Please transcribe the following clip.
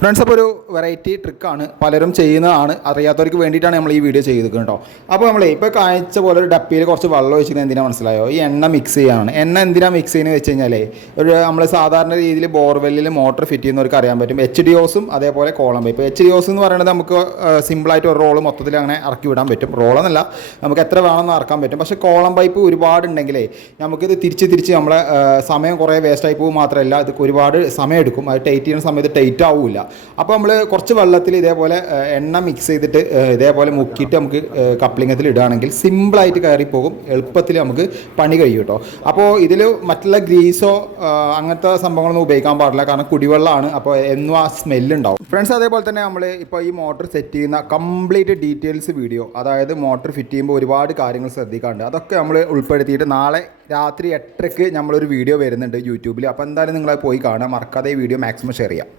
Friends, അപ്പോൾ ഒരു variety ട്രിക്കാണ്, പലരും ചെയ്യുന്നതാണ്, അറിയാത്തവർക്ക് വേണ്ടിയിട്ടാണ് നമ്മൾ ഈ വീഡിയോ ചെയ്തിരിക്കുന്നത് കേട്ടോ. അപ്പോൾ നമ്മൾ ഇപ്പോൾ കാഴ്ച പോലെ ഒരു ഡപ്പിയിൽ കുറച്ച് വെള്ളം ഒഴിച്ചിട്ട് എന്തിനാ മനസ്സിലായോ? ഈ എണ്ണ മിക്സ് ചെയ്യുകയാണ്. എണ്ണ എന്തിനാണ് മിക്സ് ചെയ്യുന്നത് വെച്ച് കഴിഞ്ഞാൽ, നമ്മൾ സാധാരണ രീതിയിൽ ബോർവെല്ലിൽ മോട്ടർ ഫിറ്റ് ചെയ്യുന്നവർക്ക് അറിയാൻ പറ്റും. HDOസും അതേപോലെ കോളം പൈപ്പ്. HDOസ് എന്ന് പറയുന്നത് നമുക്ക് സിമ്പിളായിട്ട് ഒരു റോള് മൊത്തത്തിൽ അങ്ങനെ ഇറക്കി വിടാൻ പറ്റും. റോളെന്നല്ല, നമുക്ക് എത്ര വേണമെന്ന് ഇറക്കാൻ പറ്റും. പക്ഷേ കോളം പൈപ്പ് ഒരുപാടുണ്ടെങ്കിലേ നമുക്കിത് തിരിച്ച് നമ്മളെ സമയം കുറേ വേസ്റ്റായി പോകും. മാത്രമല്ല ഇത് ഒരുപാട് സമയം എടുക്കും. അത് ടൈറ്റ് ചെയ്യുന്ന സമയത്ത് ടൈറ്റ് ആവില്ല. അപ്പോൾ നമ്മൾ കുറച്ച് വെള്ളത്തിൽ ഇതേപോലെ എണ്ണ മിക്സ് ചെയ്തിട്ട് ഇതേപോലെ മുക്കിയിട്ട് നമുക്ക് കപ്ലിങ്ങത്തിൽ ഇടുകയാണെങ്കിൽ സിമ്പിളായിട്ട് കയറിപ്പോകും. എളുപ്പത്തിൽ നമുക്ക് പണി കഴിയും കേട്ടോ. അപ്പോൾ ഇതിൽ മറ്റുള്ള ഗ്രീസോ അങ്ങനത്തെ സംഭവങ്ങളൊന്നും ഉപയോഗിക്കാൻ പാടില്ല, കാരണം കുടിവെള്ളമാണ്. അപ്പോൾ എന്നും ആ സ്മെല്ലുണ്ടാവും. ഫ്രണ്ട്സ്, അതേപോലെ തന്നെ നമ്മൾ ഇപ്പോൾ ഈ മോട്ടർ സെറ്റ് ചെയ്യുന്ന കംപ്ലീറ്റ് ഡീറ്റെയിൽസ് വീഡിയോ, അതായത് മോട്ടർ ഫിറ്റ് ചെയ്യുമ്പോൾ ഒരുപാട് കാര്യങ്ങൾ ശ്രദ്ധിക്കാറുണ്ട്. അതൊക്കെ നമ്മൾ ഉൾപ്പെടുത്തിയിട്ട് നാളെ രാത്രി 8:00 നമ്മളൊരു വീഡിയോ വരുന്നുണ്ട് യൂട്യൂബിൽ. അപ്പോൾ എന്തായാലും നിങ്ങളത് പോയി കാണാം. മറക്കാതെ ഈ വീഡിയോ മാക്സിമം ഷെയർ ചെയ്യാം.